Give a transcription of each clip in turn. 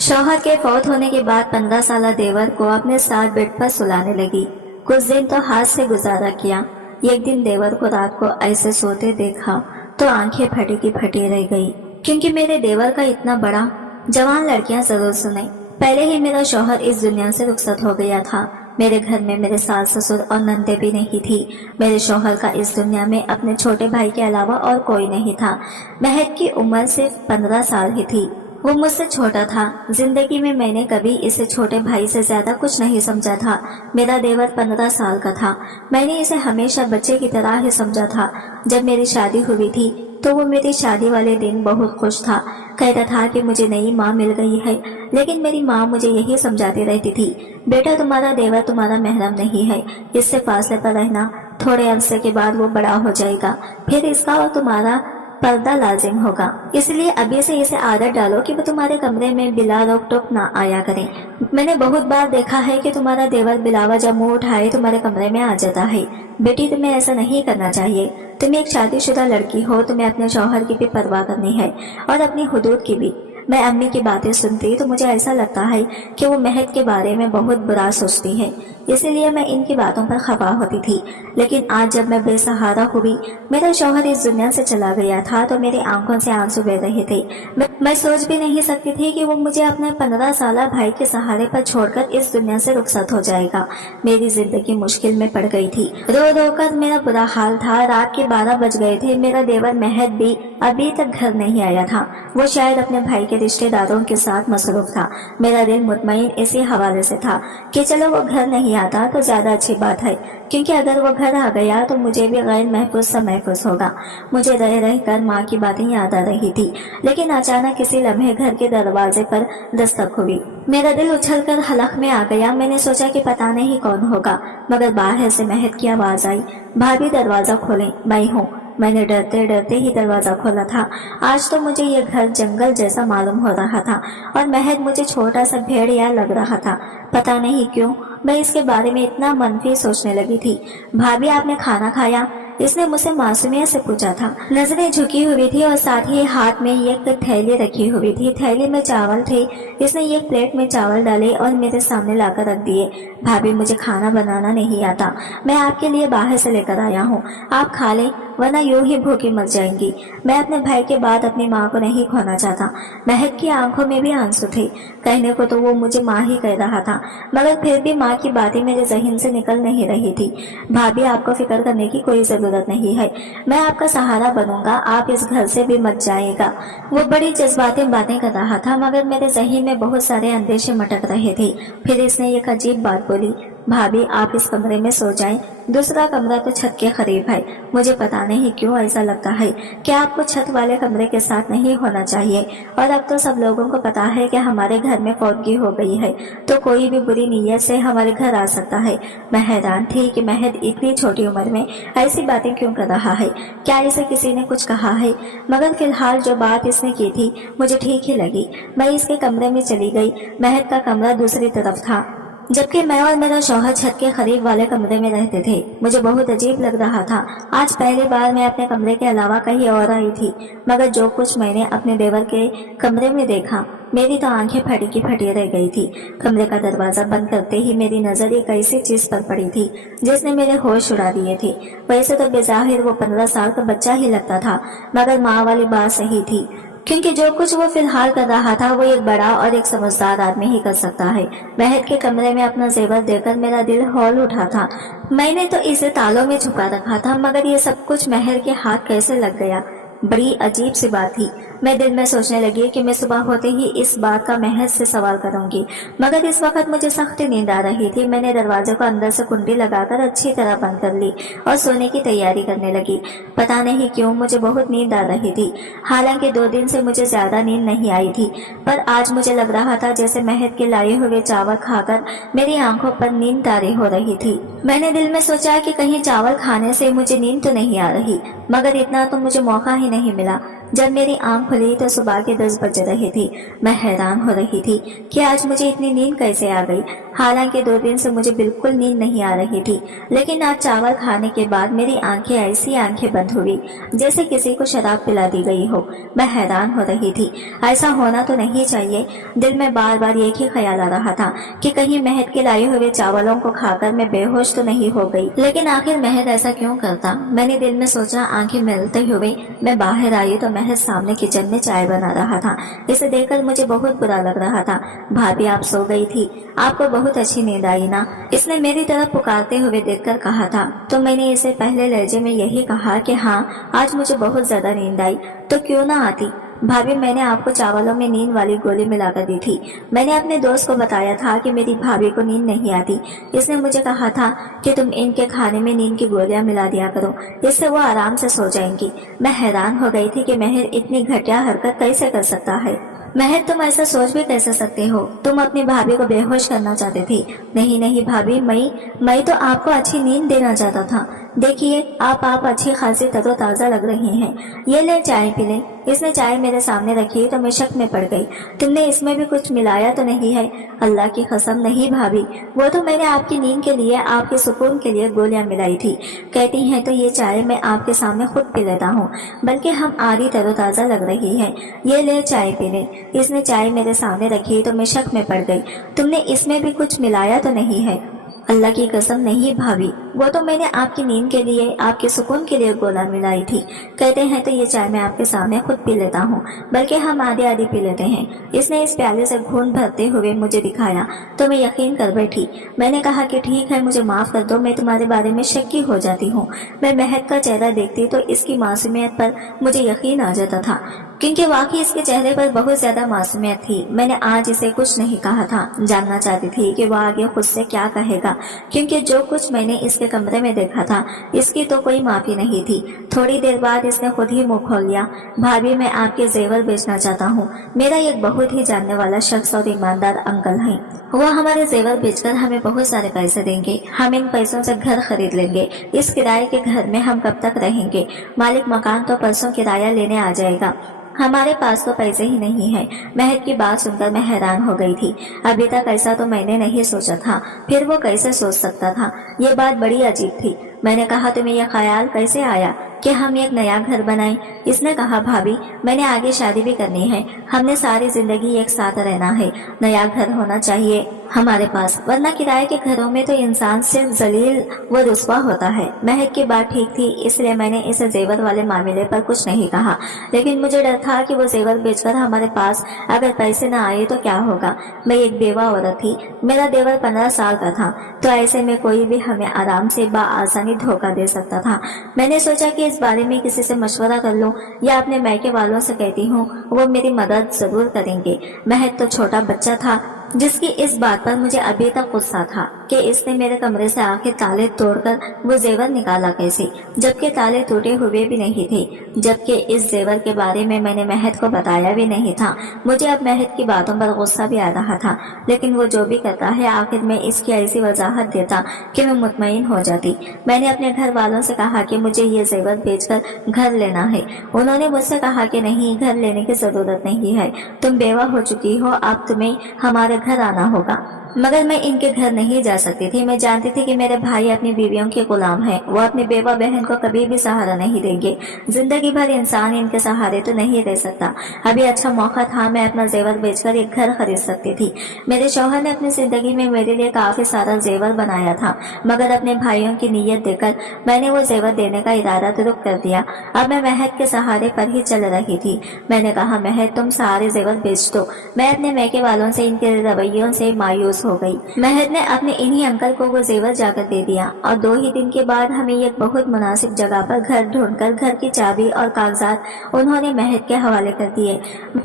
शौहर के फौत होने के बाद 15 साला देवर को अपने साथ बेड पर सुलाने लगी। कुछ दिन तो हाथ से गुजारा किया। एक दिन देवर को रात को ऐसे सोते देखा तो आंखें फटी की फटी रह गई, क्योंकि मेरे देवर का इतना बड़ा जवान लड़कियां जरूर सुने। पहले ही मेरा शौहर इस दुनिया से रुखसत हो गया था। मेरे घर में मेरे सास ससुर और नंदे भी नहीं थी। मेरे शौहर का इस दुनिया में अपने छोटे भाई के अलावा और कोई नहीं था। महक की उम्र सिर्फ 15 साल ही थी। वो मुझसे छोटा था। जिंदगी में मैंने कभी इसे छोटे भाई से ज्यादा कुछ नहीं समझा था। मेरा देवर 15 साल का था। मैंने इसे हमेशा बच्चे की तरह ही समझा था। जब मेरी शादी हुई थी तो वो मेरी शादी वाले दिन बहुत खुश था। कहता था कि मुझे नई माँ मिल गई है। लेकिन मेरी माँ मुझे यही समझाती रहती थी, बेटा तुम्हारा देवर तुम्हारा महरम नहीं है, इससे फासले पर रहना। थोड़े अरसे के बाद वो बड़ा हो जाएगा, फिर इसका और तुम्हारा पर्दा लाजिम होगा। इसलिए अभी से इसे आदत डालो कि वो तुम्हारे कमरे में बिला रोक टोक ना आया करें। मैंने बहुत बार देखा है कि तुम्हारा देवर बिला वजह मुंह उठाए तुम्हारे कमरे में आ जाता है। बेटी तुम्हें ऐसा नहीं करना चाहिए। तुम एक शादीशुदा लड़की हो, तुम्हें अपने शौहर की भी परवाह करनी है और अपनी हुदूद की भी। मैं अम्मी की बातें सुनती तो मुझे ऐसा लगता है कि वो महक के बारे में बहुत बुरा सोचती है, इसीलिए मैं इनकी बातों पर खफा होती थी। लेकिन आज जब मैं बेसहारा हुई, मेरा शौहर इस दुनिया से चला गया था, तो मेरी आंखों से आंसू बह रहे थे। मैं सोच भी नहीं सकती थी कि वो मुझे अपने 15 साला भाई के सहारे पर छोड़कर इस दुनिया से रुखसत हो जाएगा। मेरी जिंदगी मुश्किल में पड़ गई थी। रो रो कर मेरा बुरा हाल था। रात के 12 बज गए थे। मेरा देवर महक भी अभी तक घर नहीं आया था। वो शायद अपने भाई के रिश्तेदारों के साथ मसरूफ था। मेरा दिल मुतमईन इसी हवाले से था कि चलो वो घर नहीं आता तो ज्यादा अच्छी बात है, क्योंकि अगर वो घर आ गया तो मुझे भी गैर महफूज सा महफूज होगा। मुझे रह रह कर माँ की बातें याद आ रही थी। लेकिन अचानक किसी लम्हे घर के दरवाजे पर दस्तक हुई। मेरा दिल उछलकर हलक में आ गया। मैंने सोचा कि पता नहीं कौन होगा, मगर बाहर से महक की आवाज आई, भाभी दरवाजा खोलें, मैं हूँ। मैंने डरते डरते ही दरवाजा खोला था। आज तो मुझे यह घर जंगल जैसा मालूम हो रहा था और महक मुझे छोटा सा भेड़िया लग रहा था। पता नहीं क्यों मैं इसके बारे में इतना मनफी सोचने लगी थी। भाभी आपने खाना खाया? इसने मुझसे मासूमियत से पूछा था। नजरें झुकी हुई थी और साथ ही हाथ में एक थैली रखी हुई थी। थैली में चावल थे। इसने एक प्लेट में चावल डाले और मेरे सामने लाकर रख दिए। भाभी मुझे खाना बनाना नहीं आता, मैं आपके लिए बाहर से लेकर आया हूँ, आप खा लें, वरना यूं ही भूखी मर जाएंगी। मैं अपने भाई के बाद अपनी माँ को नहीं खोना चाहता। महक की आंखों में भी आंसू थे। कहने को तो वो मुझे माँ ही कह रहा था, मगर फिर भी माँ की बातें मेरे जहन से निकल नहीं रही थी। भाभी आपको फिक्र करने की कोई जरूरत नहीं है, मैं आपका सहारा बनूंगा, आप इस घर से भी मत जाएगा। वो बड़ी जज्बाती बातें कर रहा था, मगर मेरे जहन में बहुत सारे अंदेशे मटक रहे थे। फिर इसने एक अजीब बात बोली, भाभी आप इस कमरे में सो जाएं, दूसरा कमरा तो छत के करीब है। मुझे पता नहीं क्यों ऐसा लगता है कि आपको छत वाले कमरे के साथ नहीं होना चाहिए। और अब तो सब लोगों को पता है कि हमारे घर में फौतगी हो गई है, तो कोई भी बुरी नीयत से हमारे घर आ सकता है। मैं हैरान थी कि महद इतनी छोटी उम्र में ऐसी बातें क्यों कर रहा है। क्या इसे किसी ने कुछ कहा है? मगर फिलहाल जो बात इसने की थी मुझे ठीक ही लगी। मैं इसके कमरे में चली गई। महद का कमरा दूसरी तरफ था, जबकि मैं और मेरा शौहर छत के करीब वाले कमरे में रहते थे। मुझे बहुत अजीब लग रहा था। आज पहली बार मैं अपने कमरे के अलावा कहीं और आई थी, मगर जो कुछ मैंने अपने देवर के कमरे में देखा, मेरी तो आंखें फटी की फटी रह गई थी। कमरे का दरवाजा बंद करते ही मेरी नजर एक ऐसी चीज पर पड़ी थी जिसने मेरे होश उड़ा दिए थे। वैसे तो बेजाहिर वो 15 साल का बच्चा ही लगता था, मगर माँ वाली बात सही थी, क्योंकि जो कुछ वो फिलहाल कर रहा था वो एक बड़ा और एक समझदार आदमी ही कर सकता है। महक के कमरे में अपना जेवर देकर मेरा दिल हौल उठा था। मैंने तो इसे तालों में छुपा रखा था, मगर ये सब कुछ महर के हाथ कैसे लग गया? बड़ी अजीब सी बात थी। मैं दिल में सोचने लगी कि मैं सुबह होते ही इस बात का महज से सवाल करूंगी, मगर इस वक्त मुझे सख्त नींद आ रही थी। मैंने दरवाजे को अंदर से कुंडी लगाकर अच्छी तरह बंद कर ली और सोने की तैयारी करने लगी। पता नहीं क्यों मुझे बहुत नींद आ रही थी। हालांकि 2 दिन से मुझे ज्यादा नींद नहीं आई थी, पर आज मुझे लग रहा था जैसे महक के लाए हुए चावल खाकर मेरी आंखों पर नींद तारी हो रही थी। मैंने दिल में सोचा कि कहीं चावल खाने से मुझे नींद तो नहीं आ रही, मगर इतना तो मुझे मौका ही नहीं मिला। जब मेरी आंख खुली तो सुबह के 10 बज रहे थे। मैं हैरान हो रही थी कि आज मुझे इतनी नींद कैसे आ गई। हालांकि 2 दिन से मुझे बिल्कुल नींद नहीं आ रही थी, लेकिन आज चावल खाने के बाद मेरी ऐसी आंखें बंद हुई जैसे किसी को शराब पिला दी गई हो। मैं हैरान हो रही थी, ऐसा होना तो नहीं चाहिए। दिल में बार बार एक ही ख्याल आ रहा था कि कहीं महक के लाए हुए चावलों को खाकर मैं बेहोश तो नहीं हो गई। लेकिन आखिर महक ऐसा क्यों करता? मैंने दिल में सोचा। आंखें मिलते हुए मैं बाहर आई तो महक सामने किचन में चाय बना रहा था। इसे देखकर मुझे बहुत बुरा लग रहा था। भाभी, आप सो गई थी? आपको बहुत अच्छी नींद आई ना? इसने मेरी तरफ पुकारते हुए देखकर कहा था। तो मैंने इसे पहले लहजे में यही कहा कि हाँ, आज मुझे बहुत ज्यादा नींद आई। तो क्यों ना आती? भाभी, मैंने आपको चावलों में नींद वाली गोली मिलाकर दी थी। मैंने अपने दोस्त को बताया था कि मेरी भाभी को नींद नहीं आती। इसने मुझे कहा था कि तुम इनके खाने में नींद की गोलियां मिला दिया करो, इससे वो आराम से सो जाएंगी। मैं हैरान हो गई थी कि महर इतनी घटिया हरकत कैसे कर सकता है। महर, तुम ऐसा सोच भी कैसे सकते हो? तुम अपनी भाभी को बेहोश करना चाहते थे। नहीं नहीं भाभी, मैं तो आपको अच्छी नींद देना चाहता था। देखिए, आप अच्छी खासी तरोताजा लग रही हैं। ये ले, चाय पी ले। इसने चाय मेरे सामने रखी तो मैं शक में पड़ गई। तुमने इसमें भी कुछ मिलाया तो नहीं है? अल्लाह की कसम नहीं भाभी, वो तो मैंने आपकी नींद के लिए, आपके सुकून के लिए गोलियां मिलाई थी। कहती हैं तो ये चाय मैं आपके सामने खुद पी लेता हूँ, बल्कि हम आधी तरोताजा लग रही है। ये ले, चाय पी ले। इसने चाय मेरे सामने रखी तो मैं शक में पड़ गई। तुमने इसमें भी कुछ मिलाया तो नहीं है? अल्लाह की कसम नहीं भाभी, वो तो मैंने आपकी नींद के लिए, आपके सुकून के लिए गोला मिलाई थी। कहते हैं तो ये चाय मैं आपके सामने खुद पी लेता हूँ, बल्कि हम आधे आधे पी लेते हैं। इसने इस प्याले से घूंट भरते हुए मुझे दिखाया तो मैं यकीन कर बैठी। मैंने कहा कि ठीक है, मुझे माफ कर दो, मैं तुम्हारे बारे में शक्की हो जाती हूँ। मैं महक का चेहरा देखती तो इसकी मासूमियत पर मुझे यकीन आ जाता था, क्योंकि वाकई इसके चेहरे पर बहुत ज्यादा मासूमियत थी। मैंने आज इसे कुछ नहीं कहा था। जानना चाहती थी कि वह आगे खुद से क्या कहेगा, क्योंकि जो कुछ मैंने इसके कमरे में देखा था, इसकी तो कोई माफी नहीं थी। थोड़ी देर बाद इसने खुद ही मुंह खोल लिया। भाभी, मैं आपके जेवर बेचना चाहता हूँ। मेरा एक बहुत ही जानने वाला शख्स और ईमानदार अंकल है। वो हमारे जेवर बेचकर हमें बहुत सारे पैसे देंगे। हम इन पैसों से घर खरीद लेंगे। इस किराए के घर में हम कब तक रहेंगे? मालिक मकान तो परसों किराया लेने आ जाएगा। हमारे पास तो पैसे ही नहीं है। महक की बात सुनकर मैं हैरान हो गई थी। अभी तक ऐसा तो मैंने नहीं सोचा था, फिर वो कैसे सोच सकता था? ये बात बड़ी अजीब थी। मैंने कहा, तुम्हें यह ख्याल कैसे आया कि हम एक नया घर बनाएं? इसने कहा, भाभी, मैंने आगे शादी भी करनी है। हमने सारी जिंदगी एक साथ रहना है। नया घर होना चाहिए हमारे पास, वरना किराए के घरों में तो इंसान सिर्फ जलील व रुस्वा होता है। महक की बात ठीक थी, इसलिए मैंने इसे जेवर वाले मामले पर कुछ नहीं कहा। लेकिन मुझे डर था कि वो जेवर बेचकर हमारे पास अगर पैसे न आए तो क्या होगा। मैं एक बेवा औरत थी। मेरा देवर 15 साल का था, तो ऐसे में कोई भी हमें आराम से आसानी धोखा दे सकता था। मैंने सोचा कि इस बारे में किसी से मशवरा कर लूं या अपने मायके वालों से कहती हूँ, वो मेरी मदद जरूर करेंगे। महक तो छोटा बच्चा था, जिसकी इस बात पर मुझे अभी तक गुस्सा था कि इसने मेरे कमरे से आके ताले तोड़कर वो जेवर निकाला कैसे, जबकि ताले टूटे हुए भी नहीं थे। जबकि इस जेवर के बारे में मैंने महक को बताया भी नहीं था। मुझे अब महक की बातों पर गुस्सा भी आ रहा था, लेकिन वो जो भी करता है, आखिर में इसकी ऐसी वजाहत देता कि मैं मुतमईन हो जाती। मैंने अपने घर वालों से कहा कि मुझे ये जेवर बेचकर घर लेना है। उन्होंने मुझसे कहा कि नहीं, घर लेने की जरूरत नहीं है, तुम बेवा हो चुकी हो, अब तुम्हें हमारे घर आना होगा। मगर मैं इनके घर नहीं जा सकती थी। मैं जानती थी कि मेरे भाई अपनी बीवियों के गुलाम हैं। वो अपनी बेवा बहन को कभी भी सहारा नहीं देंगे। जिंदगी भर इंसान इनके सहारे तो नहीं रह सकता। अभी अच्छा मौका था, मैं अपना जेवर बेचकर एक घर खरीद सकती थी। मेरे शौहर ने अपनी जिंदगी में मेरे लिए काफी सारा जेवर बनाया था, मगर अपने भाइयों की नीयत देखकर मैंने वो जेवर देने का इरादा रुक कर दिया। अब मैं महक के सहारे पर ही चल रही थी। मैंने कहा, महक, तुम सारे जेवर बेच दो। मैं अपने मैके वालों से इनके रवैयों से मायूस हो गई। महक ने अपने इन्हीं अंकल को वो जेवर जाकर दे दिया और 2 ही दिन के बाद हमें एक बहुत मुनासिब जगह पर घर ढूंढकर घर की चाबी और कागजात उन्होंने महक के हवाले कर दिए।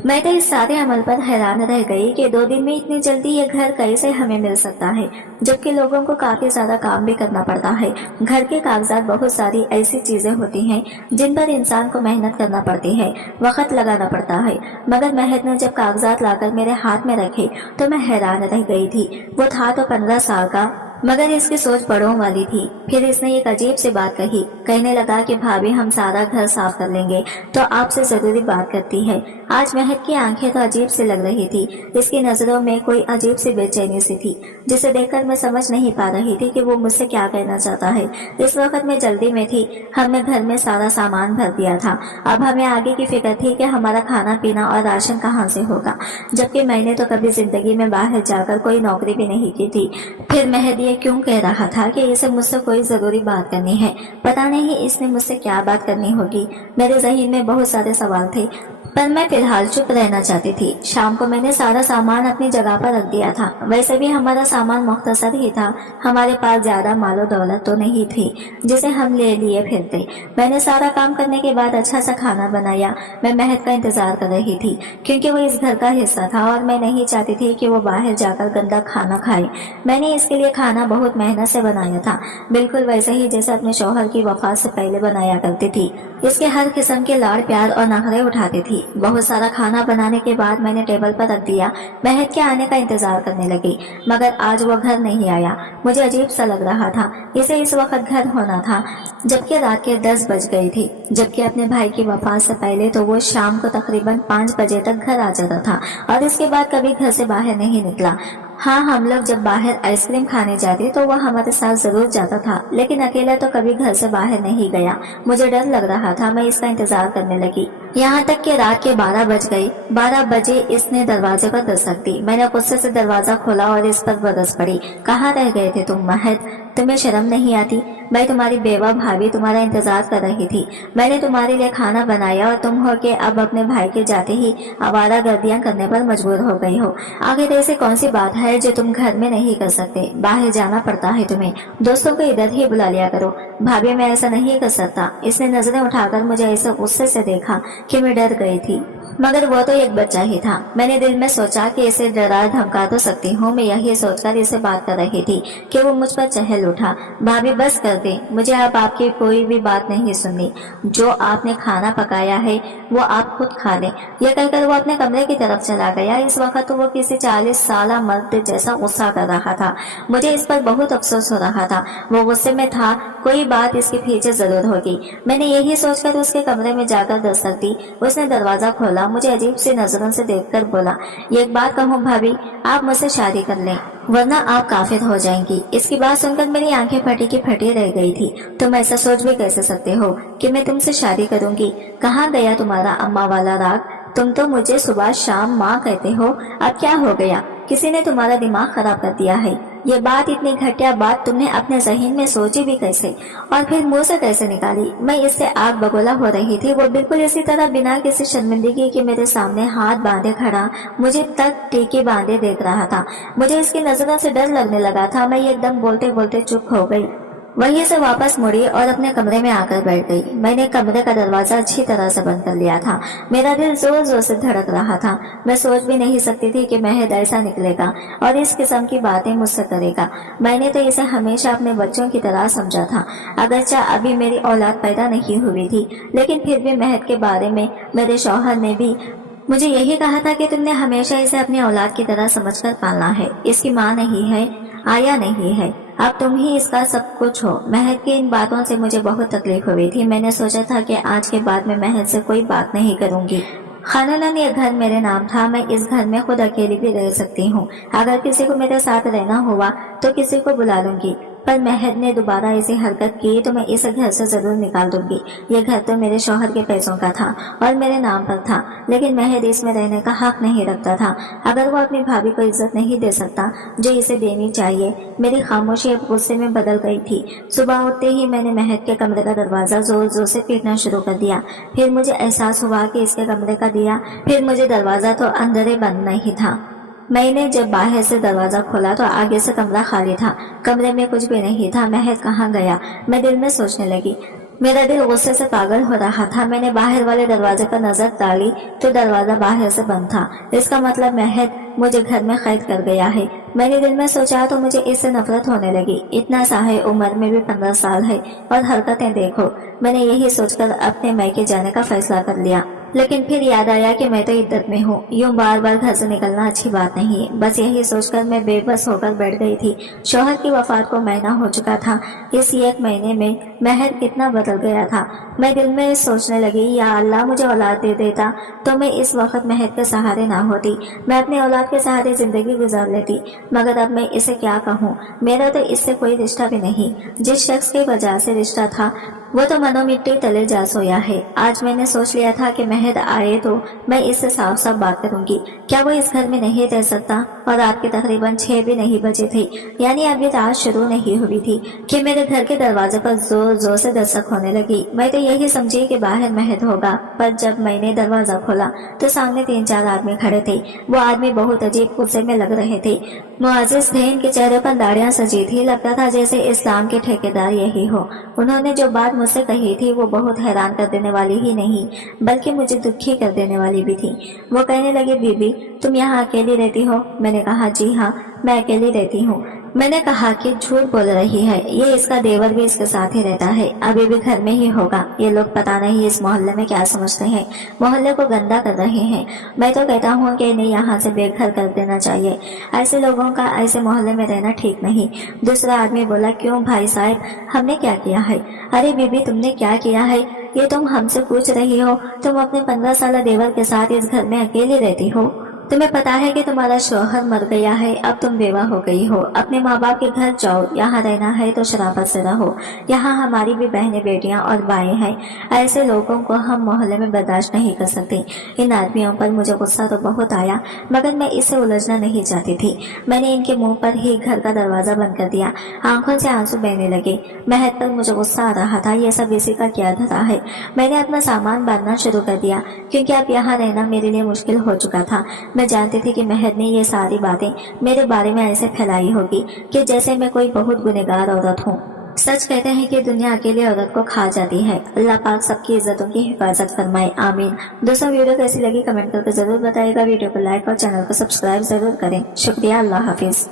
मैं तो इस सारे अमल पर हैरान रह गई कि 2 दिन में इतनी जल्दी ये घर कैसे हमें मिल सकता है, जबकि लोगों को काफी ज्यादा काम भी करना पड़ता है। घर के कागजात बहुत सारी ऐसी चीजें होती हैं जिन पर इंसान को मेहनत करना पड़ती है, वक्त लगाना पड़ता है। मगर महक ने जब कागजात लाकर मेरे हाथ में रखे तो मैं हैरान रह गई थी। वो था तो 15 साल का, मगर इसकी सोच बड़ों वाली थी। फिर इसने एक अजीब सी बात कही। कहने लगा कि भाभी हम सारा घर साफ कर लेंगे तो आपसे जरूरी बात करती है। आज महक की आंखें तो अजीब सी लग रही थी। इसकी नजरों में कोई अजीब सी बेचैनी सी थी जिसे देखकर मैं समझ नहीं पा रही थी कि वो मुझसे क्या कहना चाहता है। इस वक्त मैं जल्दी में थी। हमने घर में सारा सामान भर दिया था। अब हमें आगे की फिक्र थी कि हमारा खाना पीना और राशन कहाँ से होगा, जबकि मैंने तो कभी जिंदगी में बाहर जाकर कोई नौकरी भी नहीं की थी। फिर महद ये क्यों कह रहा था कि इसे मुझसे कोई जरूरी बात करनी है। पता नहीं इसने मुझसे क्या बात करनी होगी। मेरे जहन में बहुत सारे सवाल थे पर मैं फिलहाल चुप रहना चाहती थी। शाम को मैंने सारा सामान अपनी जगह पर रख दिया था। वैसे भी हमारा सामान मुख्तसर ही था। हमारे पास ज्यादा मालो दौलत तो नहीं थी जिसे हम ले लिए फिरते। मैंने सारा काम करने के बाद अच्छा सा खाना बनाया। मैं महक का इंतजार कर रही थी क्योंकि वो इस घर का हिस्सा था और मैं नहीं चाहती थी कि वो बाहर जाकर गंदा खाना खाए। मैंने इसके लिए खाना बहुत मेहनत से बनाया था, बिल्कुल वैसे ही जैसे अपने शौहर की वफात से पहले बनाया करती थी। इसके हर किस्म के लाड़ प्यार और नखरे उठाती थी। बहुत सारा खाना बनाने के बाद मैंने टेबल पर रख दिया। महक के आने का इंतजार करने लगी, मगर आज वो घर नहीं आया। मुझे अजीब सा लग रहा था। इसे इस वक्त घर होना था जबकि रात के 10 बज गई थी। जबकि अपने भाई की वफात से पहले तो वो शाम को तकरीबन 5 बजे तक घर आ जाता था और इसके बाद कभी घर से बाहर नहीं निकला। हाँ, हम लोग जब बाहर आइसक्रीम खाने जाते तो वह हमारे साथ जरूर जाता था, लेकिन अकेला तो कभी घर से बाहर नहीं गया। मुझे डर लग रहा था। मैं इसका इंतजार करने लगी यहाँ तक कि रात के 12 बज गए। 12 बजे इसने दरवाजे पर दस्तक दी। मैंने गुस्से से दरवाजा खोला और इस पर बरस पड़ी। कहाँ रह गए थे तुम महद? तुम्हें शर्म नहीं आती? मैं तुम्हारी बेवा भाभी तुम्हारा इंतजार कर रही थी। मैंने तुम्हारे लिए खाना बनाया और तुम हो के अब अपने भाई के जाते ही आवारा गर्दियां करने पर मजबूर हो गई हो। आखिर ऐसी कौन सी बात है जो तुम घर में नहीं कर सकते? बाहर जाना पड़ता है तुम्हें। दोस्तों को इधर ही बुला लिया करो। भाभी मैं ऐसा नहीं कर सकता। इसने नजरें उठाकर मुझे ऐसे गुस्से से देखा कि मैं डर गई थी, मगर वो तो एक बच्चा ही था। मैंने दिल में सोचा कि इसे डरा धमका तो सकती हूँ। मैं यही सोचकर इसे बात कर रही थी कि वो मुझ पर चहल उठा। भाभी बस कर दे, मुझे अब आपकी कोई भी बात नहीं सुननी। जो आपने खाना पकाया है वो आप खुद खा लें। यह कहकर वो अपने कमरे की तरफ चला गया। इस वक्त तो वो किसी 40 साल मर्द जैसा गुस्सा कर रहा था। मुझे इस पर बहुत अफसोस हो रहा था। वो गुस्से में था, कोई बात इसके पीछे जरूर होगी। मैंने यही सोचकर उसके कमरे में जाकर दस्तक दी। उसने दरवाजा खोला। मुझे अजीब सी नजरों से देखकर बोला, एक बात कहूँ भाभी, आप मुझसे शादी कर लें वरना आप काफिर हो जाएंगी। इसकी बात सुनकर मेरी आंखें फटी की फटी रह गई थी। तुम ऐसा सोच भी कैसे सकते हो कि मैं तुमसे शादी करूंगी? कहाँ गया तुम्हारा अम्मा वाला राग? तुम तो मुझे सुबह शाम माँ कहते हो। अब क्या हो गया? किसी ने तुम्हारा दिमाग खराब कर दिया है? ये बात, इतनी घटिया बात तुमने अपने ज़हन में सोची भी कैसे और फिर मुंह से कैसे निकाली? मैं इससे आग बगोला हो रही थी। वो बिल्कुल इसी तरह बिना किसी शर्मिंदगी के मेरे सामने हाथ बांधे खड़ा मुझे तक टीके बांधे देख रहा था। मुझे इसकी नजरों से डर लगने लगा था। मैं एकदम बोलते बोलते चुप हो गई। वहीं से वापस मुड़ी और अपने कमरे में आकर बैठ गई। मैंने कमरे का दरवाजा अच्छी तरह से बंद कर लिया था। मेरा दिल जोर जोर से धड़क रहा था। मैं सोच भी नहीं सकती थी कि महद ऐसा निकलेगा और इस किस्म की बातें मुझसे करेगा। मैंने तो इसे हमेशा अपने बच्चों की तरह समझा था। अगरचे अभी मेरी औलाद पैदा नहीं हुई थी, लेकिन फिर भी महद के बारे में मेरे शौहर ने भी मुझे यही कहा था कि तुमने हमेशा इसे अपनी औलाद की तरह समझकर पालना है। इसकी माँ नहीं है, आया नहीं है, अब तुम ही इसका सब कुछ हो। महक की इन बातों से मुझे बहुत तकलीफ हुई थी। मैंने सोचा था कि आज के बाद मैं महक से कोई बात नहीं करूंगी। खानालन ये घर मेरे नाम था। मैं इस घर में खुद अकेली भी रह सकती हूँ। अगर किसी को मेरे साथ रहना हुआ तो किसी को बुला लूंगी, पर महद ने दोबारा ऐसी हरकत की तो मैं इस घर से जरूर निकाल दूंगी। ये घर तो मेरे शौहर के पैसों का था और मेरे नाम पर था, लेकिन महद इसमें रहने का हक नहीं रखता था। अगर वो अपनी भाभी को इज्जत नहीं दे सकता जो इसे देनी चाहिए। मेरी खामोशी अब गुस्से में बदल गई थी। सुबह उठते ही मैंने महद के कमरे का दरवाजा जोर जोर से पीटना शुरू कर दिया। फिर मुझे एहसास हुआ कि इसके कमरे का दिया, फिर मुझे दरवाजा तो अंदर बंद नहीं था। मैंने जब बाहर से दरवाजा खोला तो आगे से कमरा खाली था। कमरे में कुछ भी नहीं था। महद कहाँ गया? मैं दिल में सोचने लगी। मेरा दिल गुस्से से पागल हो रहा था। मैंने बाहर वाले दरवाजे पर नजर डाली तो दरवाजा बाहर से बंद था। इसका मतलब महद मुझे घर में कैद कर गया है। मैंने दिल में सोचा तो मुझे इससे नफरत होने लगी। इतना सा है, उम्र में भी 15 साल है और हरकतें देखो। मैंने यही सोचकर अपने मैके जाने का फैसला कर लिया। लेकिन फिर याद आया कि मैं तो इद्दत में हूँ, यूं बार बार घर से निकलना अच्छी बात नहीं है। बस यही सोचकर मैं बेबस होकर बैठ गई थी। शौहर की वफात को महीना हो चुका था। इस एक महीने में महर कितना बदल गया था। मैं दिल में सोचने लगी, या अल्लाह मुझे औलाद दे देता तो मैं इस वक्त महर के सहारे ना होती, मैं अपने औलाद के सहारे जिंदगी गुजार लेती। मगर अब मैं इसे क्या कहूँ, मेरा तो इससे कोई रिश्ता भी नहीं। जिस शख्स की वजह से रिश्ता था वो तो मनो मिट्टी तले जा सोया है। आज मैंने सोच लिया था कि महर आए तो मैं इससे साफ साफ बात करूंगी। क्या वो इस घर में नहीं रह सकता? और रात के तकरीबन 6 भी नहीं बजे थे, यानी अभी रात शुरू नहीं हुई थी कि मेरे घर के दरवाजे पर जोर जोर से दस्तक होने लगी। मैं तो यही समझी कि बाहर महर होगा, पर जब मैंने दरवाजा खोला तो सामने 3-4 आदमी खड़े थे। वो आदमी बहुत अजीब गुस्से में लग रहे थे। मुआजिज थे, इनके चेहरे पर दाढ़ियां सजी थी, लगता था जैसे इस्लाम के ठेकेदार यही हो। उन्होंने जो बात मुझसे कही थी वो बहुत हैरान कर देने वाली ही नहीं बल्कि मुझे दुखी कर देने वाली भी थी। वो कहने लगे, बीबी तुम यहाँ अकेली रहती हो? मैंने कहा, जी हाँ मैं अकेली रहती हूँ। मैंने कहा कि झूठ बोल रही है, ये इसका देवर भी इसके साथ ही रहता है, अभी भी घर में ही होगा। ये लोग पता नहीं इस मोहल्ले में क्या समझते हैं, मोहल्ले को गंदा कर रहे हैं। मैं तो कहता हूँ कि इन्हें यहाँ से बेघर कर देना चाहिए। ऐसे लोगों का ऐसे मोहल्ले में रहना ठीक नहीं। दूसरा आदमी बोला, क्यों भाई साहब, हमने क्या किया है? अरे बीबी तुमने क्या किया है ये तुम हमसे पूछ रही हो? तुम अपने 15 साल देवर के साथ इस घर में अकेली रहती हो। तुम्हें पता है कि तुम्हारा शौहर मर गया है, अब तुम बेवा हो गई हो। अपने माँ बाप के घर जाओ, यहाँ रहना है तो शराफत से रहो। यहाँ हमारी भी बहनें बेटियाँ और बाएं हैं। ऐसे लोगों को हम मोहल्ले में बर्दाश्त नहीं कर सकते। इन आदमियों पर मुझे गुस्सा तो बहुत आया, मगर मैं इससे उलझना नहीं चाहती थी। मैंने इनके मुंह पर ही घर का दरवाजा बंद कर दिया। आंखों से आंसू बहने लगे। महर पर मुझे गुस्सा आ रहा था, ये सब इसी का क्या धरा है। मैंने अपना सामान बांधना शुरू कर दिया, क्योंकि अब यहाँ रहना मेरे लिए मुश्किल हो चुका था। मैं जानती थी कि महर ने ये सारी बातें मेरे बारे में ऐसे फैलाई होगी कि जैसे मैं कोई बहुत गुनहगार औरत हूँ। सच कहते हैं कि दुनिया अकेली औरत को खा जाती है। अल्लाह पाक सबकी इज्जतों की हिफाजत फरमाए, आमीन। दोस्तों वीडियो कैसी लगी कमेंट करके जरूर बताइएगा। वीडियो को लाइक और चैनल को सब्सक्राइब जरूर करें। शुक्रिया, अल्लाह हाफिज।